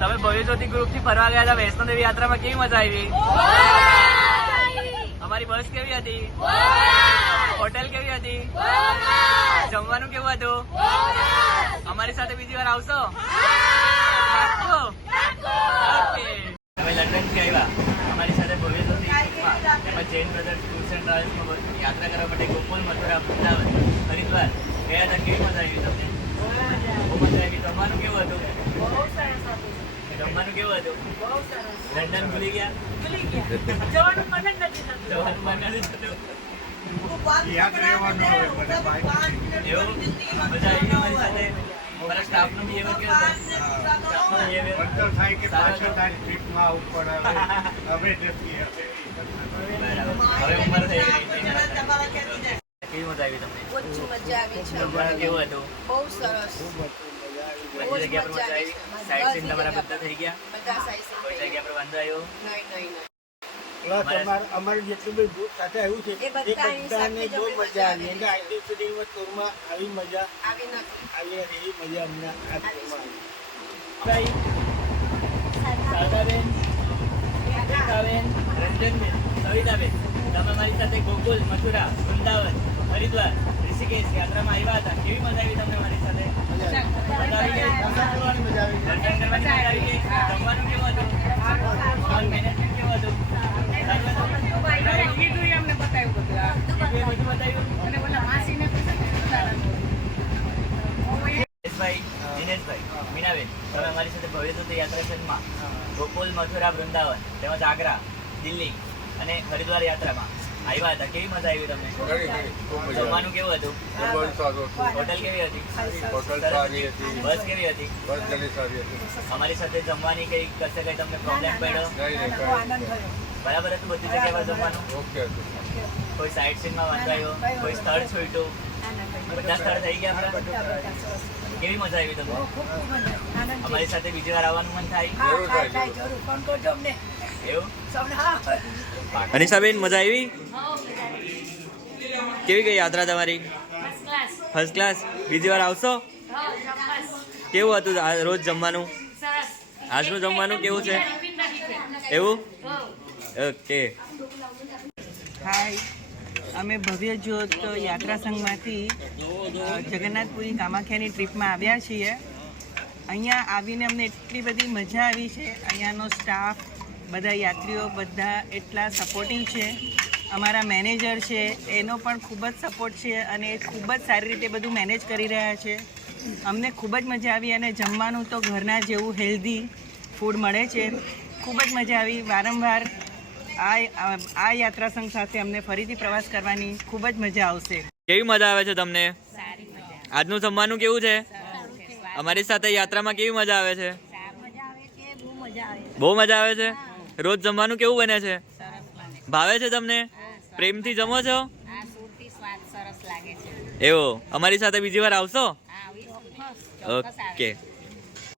તમે ભવ્યજ્યોતિ ગ્રુપ થી ફરવા ગયા હતા વૈષ્ણોદેવી યાત્રામાં કેવી મજા આવી? અમારી બસ કેવી હતી? હોટેલ કેવી હતી? જમવાનું કેવું હતું? અમારી સાથે બીજી વાર આવશો? તમે લંડન થી આવ્યા અમારી સાથે ભવ્યજ્યોતિ ગ્રુપમાં તેમજ જૈન બ્રધર્સ ટૂર્સ એન્ડ ટ્રાવેલ્સમાં યાત્રા કરવા માટે ગોકુલ, મથુરા, વૃંદાવન, હરિદ્વાર ગયા હતા. કેવી મજા આવી તમને? બહુ મજા આવી. જમવાનું કેવું હતું? જમવાનું કેવું હતું? લંડન ભૂલી ગયા? જવાનું મન જ નથી થતું. એવું મજા આવી અમારી સાથે. અમારા સ્ટાફ નો બિહેવિયર કેવો હતો? હવે ઉંમર થઈ ગઈ. કેવી મજા આવી તમને? જમવાનું કેવું હતું? બહુ સરસ. બધી જગ્યા પર મજા આવી. સાઈડ સીન તમારા બધા થઈ ગયા? કોઈ જગ્યા પર વાંધો આવ્યો? અમારી જેટલું બી ગ્રુપ સાથે આવ્યું છે એ બધાને બહુ મજા આવી. એટલે આઈટી શૂટિંગમાં ટૂરમાં આવી મજા આવી નથી. એવી મજા અમને આ ટૂરમાં આવી. શારદાબેન, રેખાબેન, રંજનબેન, સવિતાબેન, તમે મારી સાથે ગોકુલ, મથુરા, વૃંદાવન, હરિદ્વાર, ઋષિકેશ યાત્રામાં આવ્યા હતા. કેવી મજા આવી તમને મારી સાથે? મજા આવી ગઈ. દર્શન કરવાની મજા આવી ગઈ. જમવાનું કેવું હતું? મેનેજમેન્ટ કેવું હતું? દિનેશભાઈ, મીનાબેન, તમે અમારી સાથે ભવ્યજ્યોતિ યાત્રા સંઘમાં ગોકુલ, મથુરા, વૃંદાવન તેમજ આગ્રા, દિલ્હી અને હરિદ્વાર યાત્રામાં આવ્યા હતા. કેવી મજા આવી તમને? જમવાનું કેવું હતું? હોટલ કેવી હતી? બસ કેવી હતી? અમારી સાથે જમવાની કઈ કશે કઈ તમને પ્રોબ્લેમ પડ્યો? બરાબર હતું બધી જગ્યા પર જમવાનું? કોઈ સાઇટ સીનમાં વાંધો આવ્યો? કોઈ સ્થળ છોડ્યું? બધા સ્થળ થઈ ગયા આપણા? કેવી મજા આવી તમને? અમારી સાથે બીજી વાર આવવાનું મન થાય? એવું? અનિશાબેન મજા આવી? કેવી ગઈ યાત્રા તમારી? First class. બીજી વાર આવશો? કેવું હતું રોજ જમવાનું? આજનું જમવાનું કેવું છે? એવું? ઓકે. હાય, અમે ભવ્ય જ્યોત યાત્રા સંઘમાંથી જગન્નાથપુરી કામાખ્યાની ટ્રીપમાં આવ્યા છીએ. અહીંયા આવીને અમને એટલી બધી મજા આવી છે. અહીંયાનો સ્ટાફ, બધા યાત્રીઓ બધા એટલા સપોર્ટિવ છે. અમારા મેનેજર છે એનો પણ ખૂબ જ સપોર્ટ છે અને એ ખૂબ જ સારી રીતે બધું મેનેજ કરી રહ્યા છે. અમને ખૂબ જ મજા આવી અને જમવાનું તો ઘરના જેવું હેલ્ધી ફૂડ મળે છે. ખૂબ જ મજા આવી. વારંવાર આ યાત્રા સંઘ સાથે અમને ફરીથી પ્રવાસ કરવાની ખૂબ જ મજા આવશે. કેવી મજા આવે છે તમને? આજનું જમવાનું કેવું છે? અમારી સાથે યાત્રામાં કેવી મજા આવે છે? બહુ મજા આવે છે. રોજ જમવાનું કેવું બને છે? ભાવે છે તમને? પ્રેમથી જમો છો? એવું. અમારી સાથે બીજી વાર આવશો? ઓકે.